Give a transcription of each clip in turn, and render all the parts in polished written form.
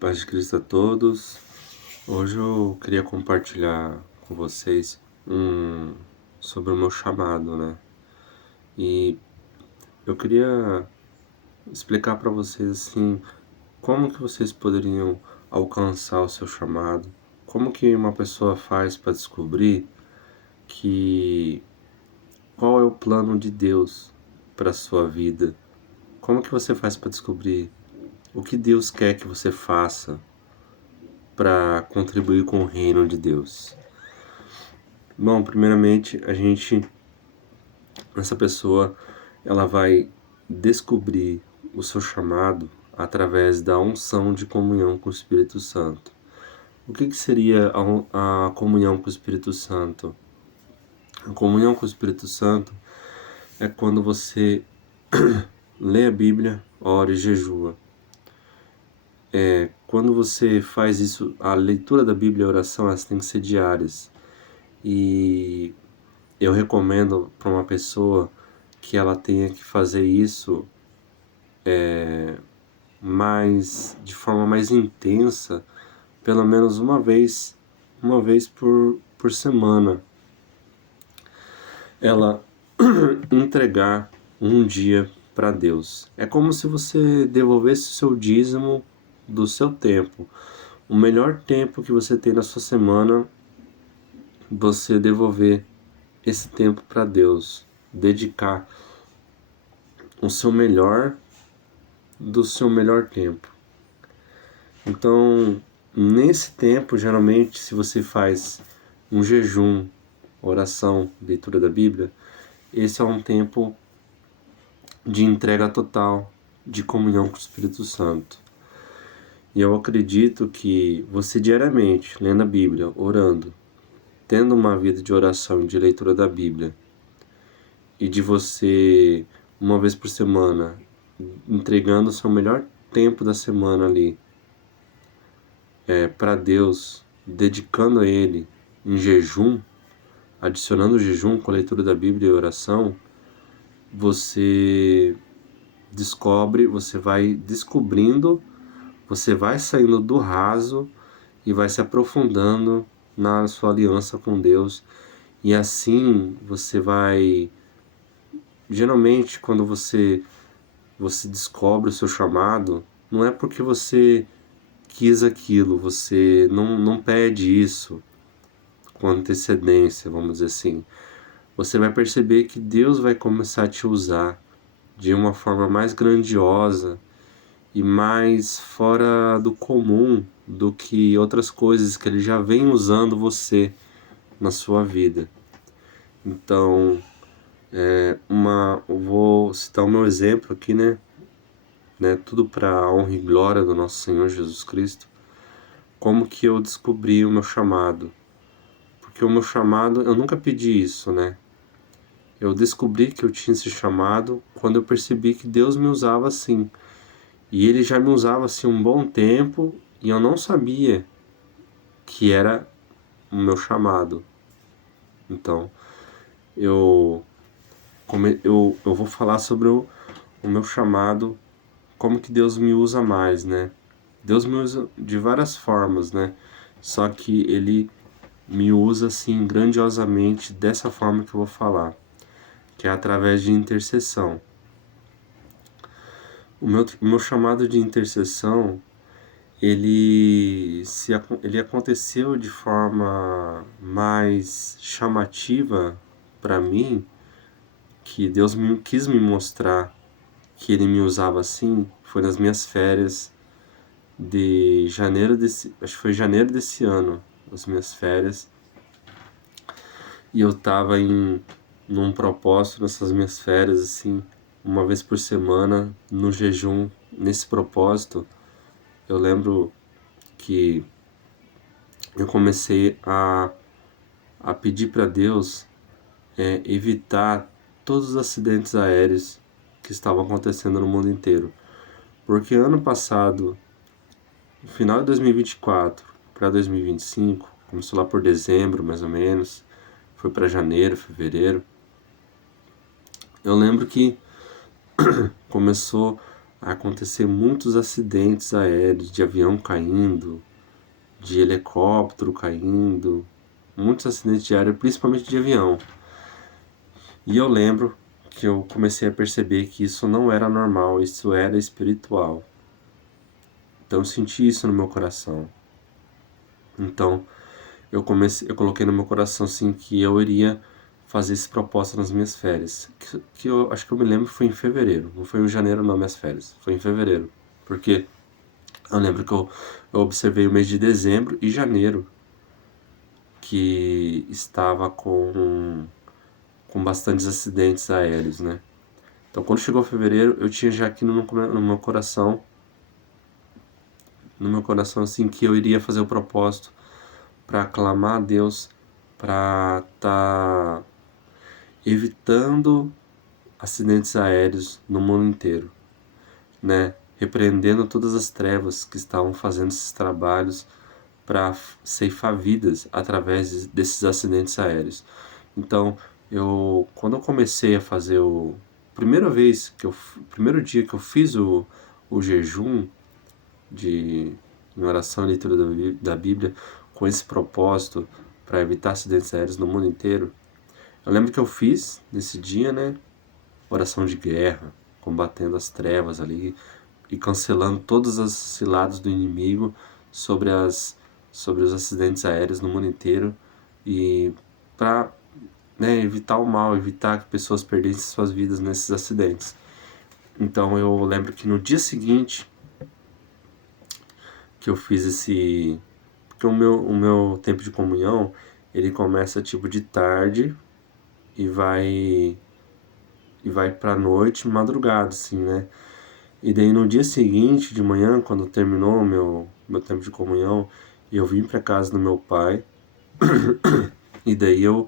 Paz de Cristo a todos. Hoje eu queria compartilhar com vocês sobre o meu chamado, né? E eu queria explicar para vocês assim, como que vocês poderiam alcançar o seu chamado, como que uma pessoa faz para descobrir que qual é o plano de Deus para sua vida, como que você faz para descobrir o que Deus quer que você faça para contribuir com o reino de Deus. Bom, primeiramente, essa pessoa, ela vai descobrir o seu chamado através da unção de comunhão com o Espírito Santo. O que seria a comunhão com o Espírito Santo? A comunhão com o Espírito Santo é quando você lê a Bíblia, ora e jejua. Quando você faz isso, a leitura da Bíblia e a oração, elas têm que ser diárias. E eu recomendo para uma pessoa que ela tenha que fazer isso de forma mais intensa, pelo menos uma vez por semana. Ela entregar um dia para Deus. É como se você devolvesse o seu dízimo do seu tempo. O melhor tempo que você tem na sua semana, você devolver esse tempo para Deus, dedicar o seu melhor do seu melhor tempo. Então, nesse tempo, geralmente, se você faz um jejum, oração, leitura da Bíblia, esse é um tempo de entrega total, de comunhão com o Espírito Santo. E eu acredito que você diariamente, lendo a Bíblia, orando, tendo uma vida de oração e de leitura da Bíblia, e de você, uma vez por semana, entregando o seu melhor tempo da semana ali para Deus, dedicando a Ele em jejum, adicionando o jejum com a leitura da Bíblia e oração, você descobre, você vai descobrindo, você vai saindo do raso e vai se aprofundando na sua aliança com Deus. E assim você vai, geralmente quando você descobre o seu chamado, não é porque você quis aquilo, você não pede isso com antecedência, vamos dizer assim. Você vai perceber que Deus vai começar a te usar de uma forma mais grandiosa e mais fora do comum do que outras coisas que Ele já vem usando você na sua vida. Então, eu vou citar o meu exemplo aqui, né? Tudo para a honra e glória do nosso Senhor Jesus Cristo. Como que eu descobri o meu chamado? Porque o meu chamado, eu nunca pedi isso, né? Eu descobri que eu tinha esse chamado quando eu percebi que Deus me usava assim. E Ele já me usava assim um bom tempo e eu não sabia que era o meu chamado. Então, eu vou falar sobre o meu chamado, como que Deus me usa mais, né? Deus me usa de várias formas, né? Só que Ele me usa assim grandiosamente dessa forma que eu vou falar, que é através de intercessão. O meu chamado de intercessão, ele aconteceu de forma mais chamativa para mim, que Deus quis me mostrar que Ele me usava assim, foi nas minhas férias de acho que foi janeiro desse ano, as minhas férias, e eu estava num propósito nessas minhas férias, assim, uma vez por semana, no jejum. Nesse propósito, eu lembro que eu comecei a pedir para Deus evitar todos os acidentes aéreos que estavam acontecendo no mundo inteiro. Porque ano passado, no final de 2024 para 2025, começou lá por dezembro mais ou menos, foi para janeiro, fevereiro. Eu lembro que começou a acontecer muitos acidentes aéreos, de avião caindo, de helicóptero caindo, muitos acidentes de aéreo, principalmente de avião. E eu lembro que eu comecei a perceber que isso não era normal, isso era espiritual. Então eu senti isso no meu coração. Então eu coloquei no meu coração assim que eu iria fazer esse propósito nas minhas férias. Que eu acho que eu me lembro foi em fevereiro, não foi em janeiro não, minhas férias, foi em fevereiro. Porque eu lembro que eu observei o mês de dezembro e janeiro, que estava com bastantes acidentes aéreos, né? Então quando chegou fevereiro, eu tinha já aqui no meu coração assim que eu iria fazer o propósito para clamar a Deus para estar evitando acidentes aéreos no mundo inteiro, né? Repreendendo todas as trevas que estavam fazendo esses trabalhos para ceifar vidas através desses acidentes aéreos. Então, quando eu comecei a fazer primeiro dia que eu fiz o jejum de em oração e leitura da Bíblia com esse propósito para evitar acidentes aéreos no mundo inteiro, eu lembro que eu fiz nesse dia, né, oração de guerra, combatendo as trevas ali e cancelando todas as ciladas do inimigo sobre sobre os acidentes aéreos no mundo inteiro e para, né, evitar o mal, evitar que pessoas perdessem suas vidas nesses acidentes. Então eu lembro que no dia seguinte que eu fiz porque o meu tempo de comunhão, ele começa tipo de tarde e vai pra noite, madrugada, assim, né? E daí no dia seguinte, de manhã, quando terminou o meu tempo de comunhão, eu vim pra casa do meu pai, e daí eu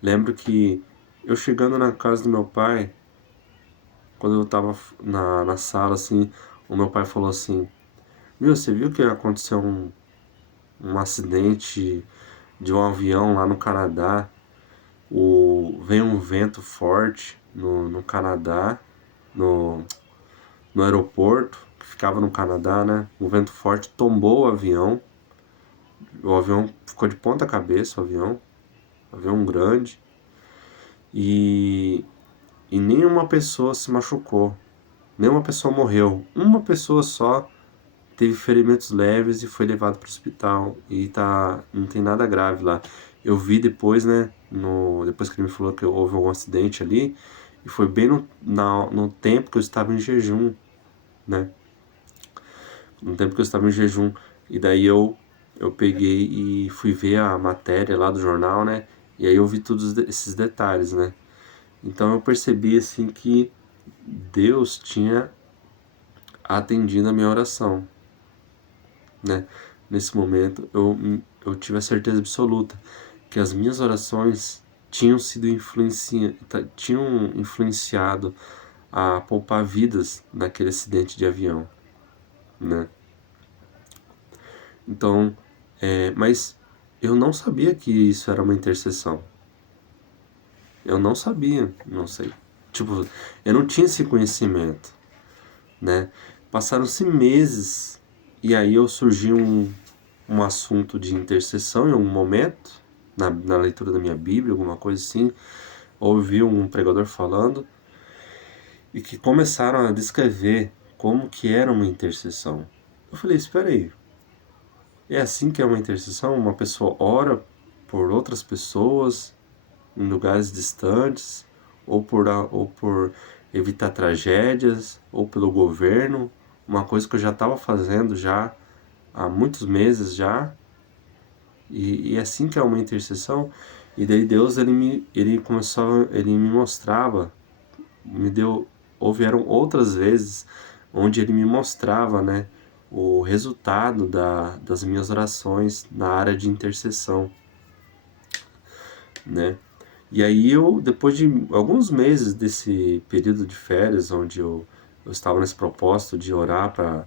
lembro que eu chegando na casa do meu pai, quando eu tava na sala, assim, o meu pai falou assim, meu, você viu que aconteceu um acidente de um avião lá no Canadá? Veio um vento forte no Canadá, no, no aeroporto, que ficava no Canadá, né? Um vento forte tombou o avião ficou de ponta cabeça, um avião grande, e, e nenhuma pessoa se machucou, nenhuma pessoa morreu, uma pessoa só teve ferimentos leves e foi levado para o hospital e não tem nada grave lá. Eu vi depois, né, depois que ele me falou que houve algum acidente ali, e foi bem no tempo que eu estava em jejum, né, no tempo que eu estava em jejum, e daí eu peguei e fui ver a matéria lá do jornal, né, e aí eu vi todos esses detalhes, né, então eu percebi assim que Deus tinha atendido a minha oração, né? Nesse momento eu tive a certeza absoluta que as minhas orações tinham influenciado a poupar vidas naquele acidente de avião, né? Então, mas eu não sabia que isso era uma intercessão. Eu não sabia, não sei. Tipo, eu não tinha esse conhecimento, né? Passaram-se meses e aí eu surgi um assunto de intercessão em algum momento, na leitura da minha Bíblia, alguma coisa assim, ouvi um pregador falando e que começaram a descrever como que era uma intercessão. Eu falei, espera aí, é assim que é uma intercessão? Uma pessoa ora por outras pessoas em lugares distantes, ou por evitar tragédias, ou pelo governo, uma coisa que eu já estava fazendo já há muitos meses já, e é assim que é uma intercessão. E daí Deus ele me mostrava, houveram outras vezes onde ele me mostrava, né, o resultado das minhas orações na área de intercessão, né? E aí depois de alguns meses desse período de férias, onde eu estava nesse propósito de orar para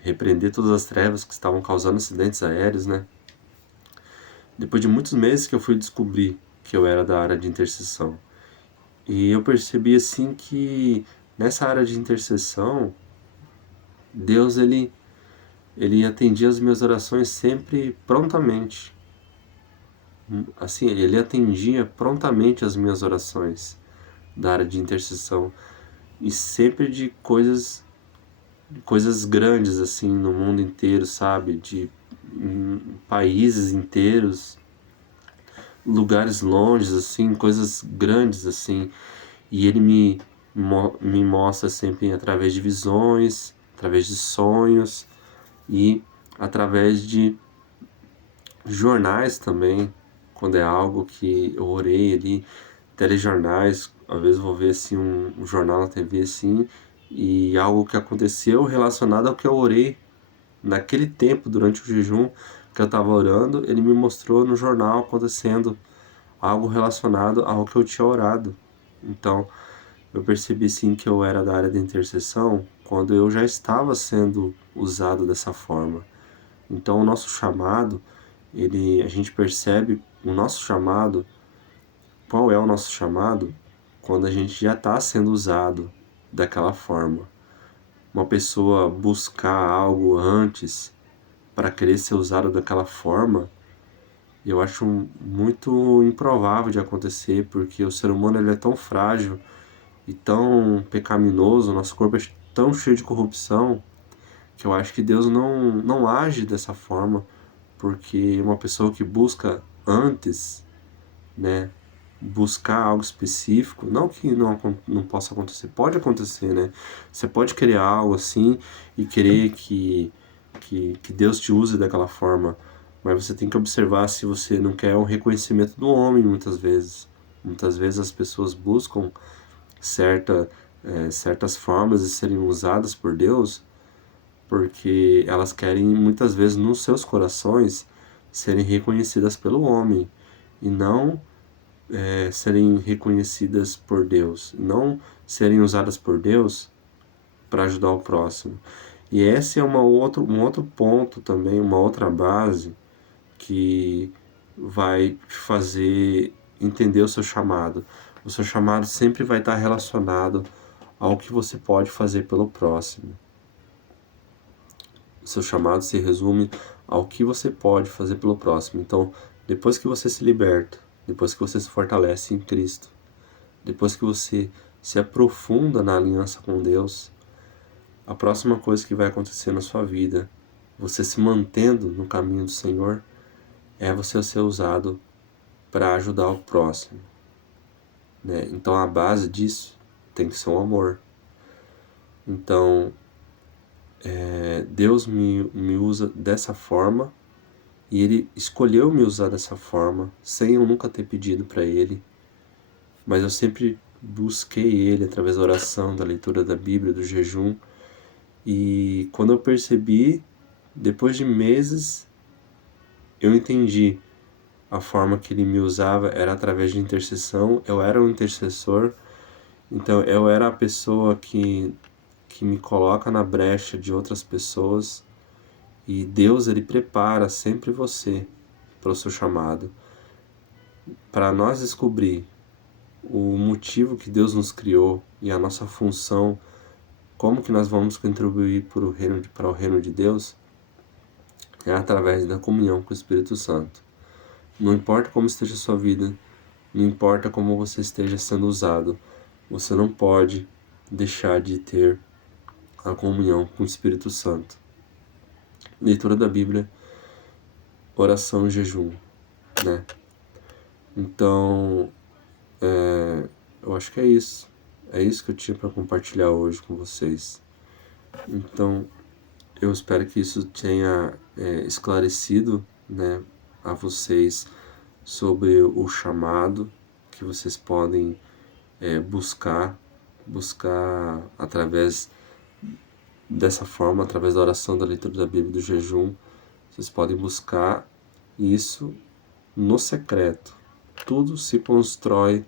repreender todas as trevas que estavam causando acidentes aéreos, né? Depois de muitos meses que eu fui descobrir que eu era da área de intercessão. E eu percebi assim que nessa área de intercessão, Deus ele atendia as minhas orações sempre prontamente. Assim, ele atendia prontamente as minhas orações da área de intercessão, e sempre de coisas grandes assim no mundo inteiro, sabe? De países inteiros, lugares longes assim, coisas grandes assim. E ele me mostra sempre através de visões, através de sonhos e através de jornais também, quando é algo que eu orei ali, telejornais, às vezes eu vou ver assim um jornal na TV assim, e algo que aconteceu relacionado ao que eu orei naquele tempo, durante o jejum que eu estava orando, ele me mostrou no jornal acontecendo algo relacionado ao que eu tinha orado. Então, eu percebi sim que eu era da área da intercessão quando eu já estava sendo usado dessa forma. Então, o nosso chamado, a gente percebe o nosso chamado, qual é o nosso chamado, quando a gente já está sendo usado daquela forma. Uma pessoa buscar algo antes para querer ser usado daquela forma, eu acho muito improvável de acontecer, porque o ser humano ele é tão frágil e tão pecaminoso, nosso corpo é tão cheio de corrupção, que eu acho que Deus não age dessa forma, porque uma pessoa que busca antes, né, buscar algo específico, não que não possa acontecer, pode acontecer, né? Você pode querer algo assim e querer que Deus te use daquela forma, mas você tem que observar se você não quer o reconhecimento do homem muitas vezes. Muitas vezes as pessoas buscam certas formas de serem usadas por Deus porque elas querem muitas vezes nos seus corações serem reconhecidas pelo homem e não serem reconhecidas por Deus, não serem usadas por Deus para ajudar o próximo. E esse é um outro ponto também, uma outra base que vai te fazer entender o seu chamado. O seu chamado sempre vai estar relacionado ao que você pode fazer pelo próximo. O seu chamado se resume ao que você pode fazer pelo próximo. Então, depois que você se liberta, depois que você se fortalece em Cristo, depois que você se aprofunda na aliança com Deus, a próxima coisa que vai acontecer na sua vida, você se mantendo no caminho do Senhor, é você ser usado para ajudar o próximo, né? Então a base disso tem que ser o amor. Então Deus me usa dessa forma e Ele escolheu me usar dessa forma sem eu nunca ter pedido para Ele, mas eu sempre busquei Ele através da oração, da leitura da Bíblia, do jejum. E quando eu percebi, depois de meses, eu entendi a forma que Ele me usava era através de intercessão. Eu era um intercessor, então eu era a pessoa que me coloca na brecha de outras pessoas, e Deus ele prepara sempre você para o seu chamado. Para nós descobrir o motivo que Deus nos criou e a nossa função, como que nós vamos contribuir para o reino de Deus, é através da comunhão com o Espírito Santo. Não importa como esteja a sua vida, não importa como você esteja sendo usado, você não pode deixar de ter a comunhão com o Espírito Santo. Leitura da Bíblia, oração e jejum, né? Então, eu acho que é isso. É isso que eu tinha para compartilhar hoje com vocês. Então, eu espero que isso tenha esclarecido, né, a vocês sobre o chamado que vocês podem buscar através dessa forma, através da oração, da leitura da Bíblia e do jejum. Vocês podem buscar isso no secreto. Tudo se constrói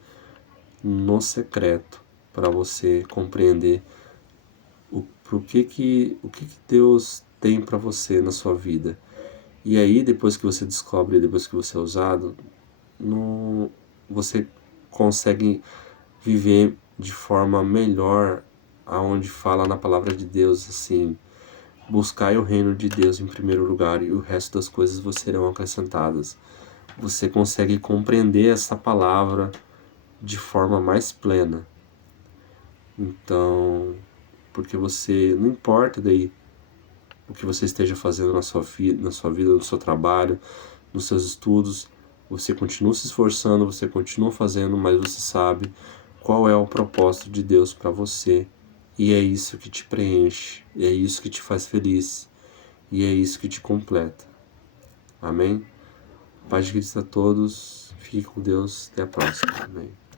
no secreto para você compreender o que Deus tem para você na sua vida. E aí, depois que você descobre, depois que você é usado, você consegue viver de forma melhor aonde fala na palavra de Deus assim: buscai o reino de Deus em primeiro lugar e o resto das coisas vos serão acrescentadas. Você consegue compreender essa palavra de forma mais plena. Então, porque você, não importa daí o que você esteja fazendo na sua vida, no seu trabalho, nos seus estudos, você continua se esforçando, você continua fazendo, mas você sabe qual é o propósito de Deus para você. E é isso que te preenche, e é isso que te faz feliz, e é isso que te completa. Amém? Paz de Cristo a todos, fique com Deus, até a próxima. Amém.